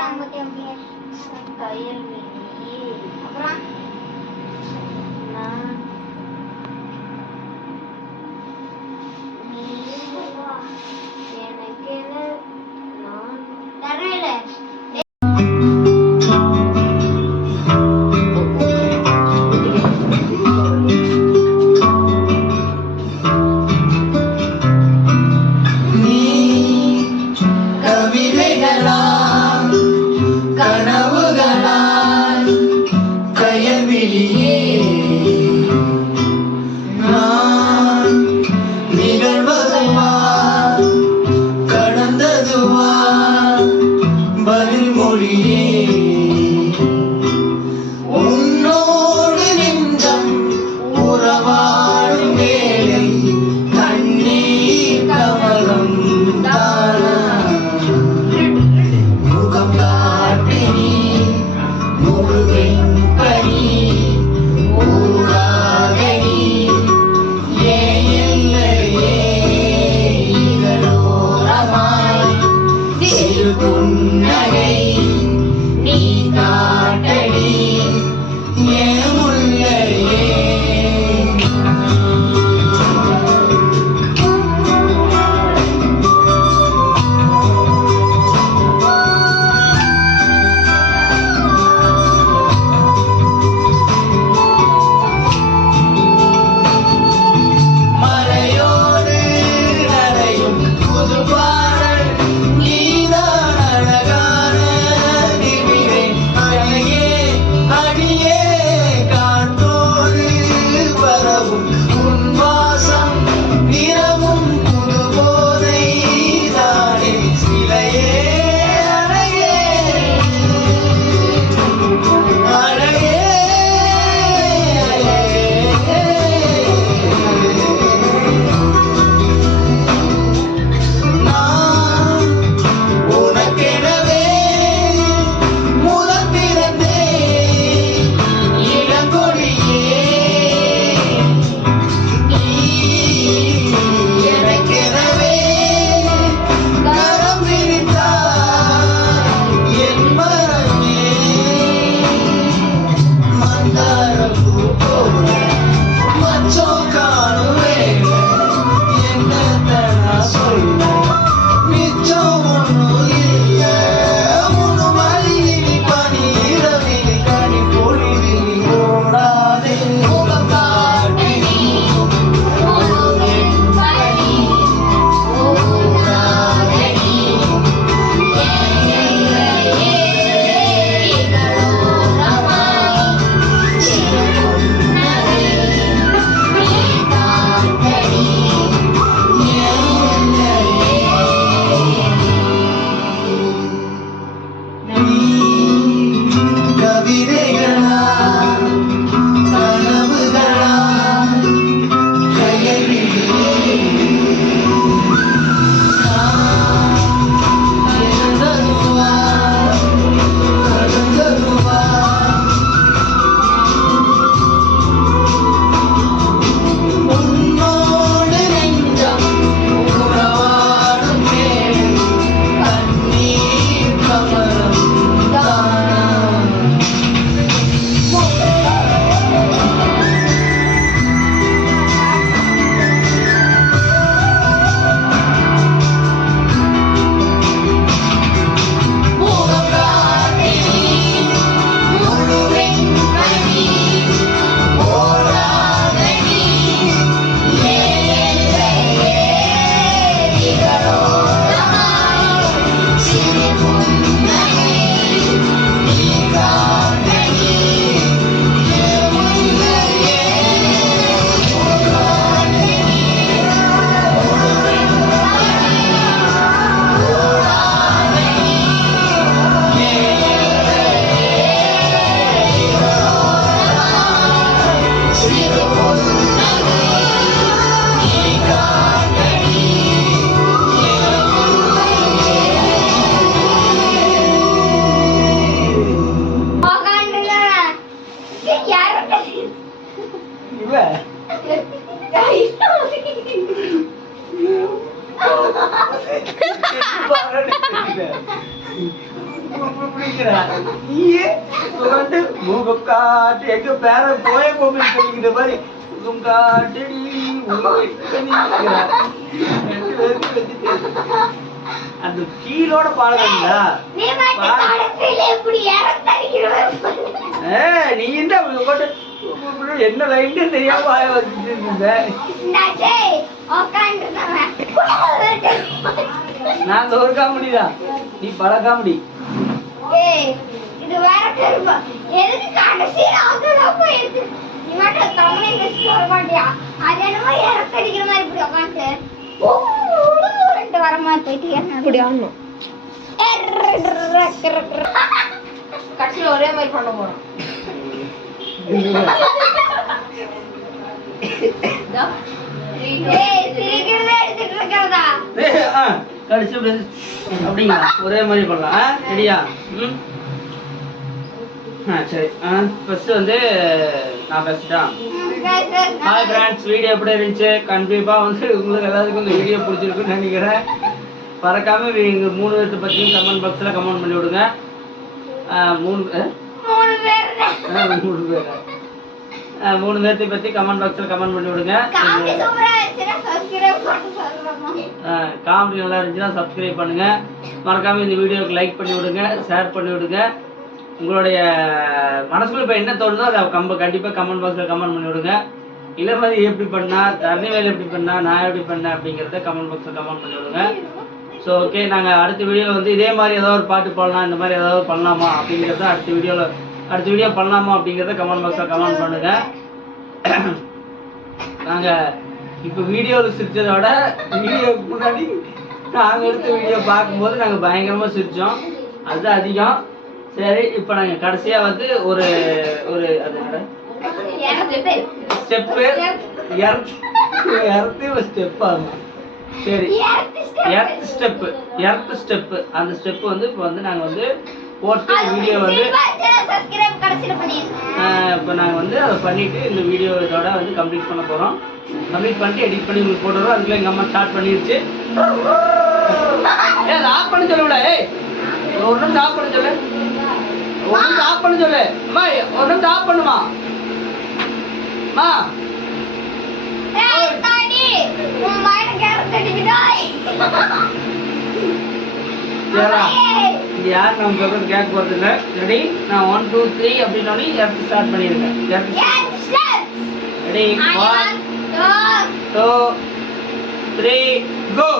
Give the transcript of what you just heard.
அப்புறம் எனக்கு நான் தரையில இருக்கிற நீ வந்து முகம் காட்டு எங்க பேர போய போமே சொல்லிக்கிற மாதிரி முகம் காட்டடி அந்த கீழோட பாடுறா நீ என்ன லைட்டு தெரியாம வாய வச்சுட்டு இருந்த நாங்க ஒரு காமெடி தான் நீ பல காமெடி இது வேற கரும்பா எதுக்கு கடைசியில அதெல்லாம் போயிருக்கு நீ மட்டும் தமிழ் இங்கிலீஷ் சொல்ல மாட்டியா அது என்னமோ இறக்கடிக்கிற மாதிரி இப்படி உட்காந்து வர மாதிரி போயிட்டு இப்படி ஆடணும் கடைசியில் ஒரே மாதிரி பண்ண போறோம் கடைசி அப்படிங்களா ஒரே மாதிரி பண்ணலாம் ரெடியா சரி ஃபர்ஸ்ட் வந்து நான் பேசிட்டேன் ஹாய் ஃப்ரெண்ட்ஸ் வீடியோ எப்படி இருந்துச்சு கண்டிப்பா வந்து உங்களுக்கு எல்லாத்துக்கும் இந்த வீடியோ பிடிச்சிருக்குன்னு நினைக்கிறேன் மறக்காம எங்க 3 பேர்த்த பத்தியும் கமெண்ட் பாக்ஸ்ல கமெண்ட் பண்ணி விடுங்க 3 பேர்த்தை பத்தி கமெண்ட் பாக்ஸ்ல கமெண்ட் பண்ணி விடுங்க காமெடி நல்லா இருந்துச்சுன்னா சப்ஸ்கிரைப் பண்ணுங்க மறக்காம இந்த வீடியோக்கு லைக் பண்ணி விடுங்க ஷேர் பண்ணி விடுங்க உங்களுடைய மனசுக்குள்ள இப்ப என்ன தோணுதோ அதை கண்டிப்பா கமெண்ட் பாக்ஸ்ல கமெண்ட் பண்ணி விடுங்க இளமதி எப்படி பண்ணா தரணிவேல் எப்படி பண்ணா நான் எப்படி பண்ணேன் அப்படிங்கறத கமெண்ட் பாக்ஸ்ல கமெண்ட் பண்ணி விடுங்க ஸோ ஓகே நாங்க அடுத்த வீடியோல வந்து இதே மாதிரி ஏதாவது ஒரு பாட்டு பாடலாம் இந்த மாதிரி ஏதாவது பண்ணலாமா அப்படிங்கறத அடுத்த வீடியோ பண்ணலாமா அப்படிங்கறத கமெண்ட் பாக்ஸ்ல கமெண்ட் பண்ணுங்க நாங்க இப்ப வீடியோல சிரிச்சதோட வீடியோக்கு முன்னாடி நாங்க எடுத்த வீடியோ பார்க்கும்போது நாங்க பயங்கரமா சிரிச்சோம் அது அதிகம் சரி இப்போ நாங்க கடைசியா வந்து ஒரு அது ஸ்டெப்பு ஸ்டெப் ஆகும் சரி எர்த் ஸ்டெப் அந்த ஸ்டெப் வந்து இப்போ வந்து நாங்க வந்து போட்டு வீடியோ வந்து இப்போ நாங்க வந்து அதை பண்ணிட்டு இந்த வீடியோ இதோட வந்து கம்ப்ளீட் பண்ண போறோம் கம்ப்ளீட் பண்ணிட்டு எடிட் பண்ணி உங்களுக்கு போட்டுறோம் அதுக்குள்ள எங்க அம்மா ஸ்டார்ட் பண்ணிருச்சு ஆஃப் பண்ண சொல்லல ஒரு நிமிஷம் ஆஃப் பண்ண சொல்லு ஆஃப் பண்ண சொல்லு அம்மா ஒரு நிமிஷம் ஆஃப் பண்ணுமா அம்மா யார் நம்ம சொல்றது கேட்க போறது இல்லை ரெடி நான் 1 2 3 அப்படின்னு எர்த் ஸ்டார்ட் பண்ணிருக்கேன் ரெடி 1 2 3 கோ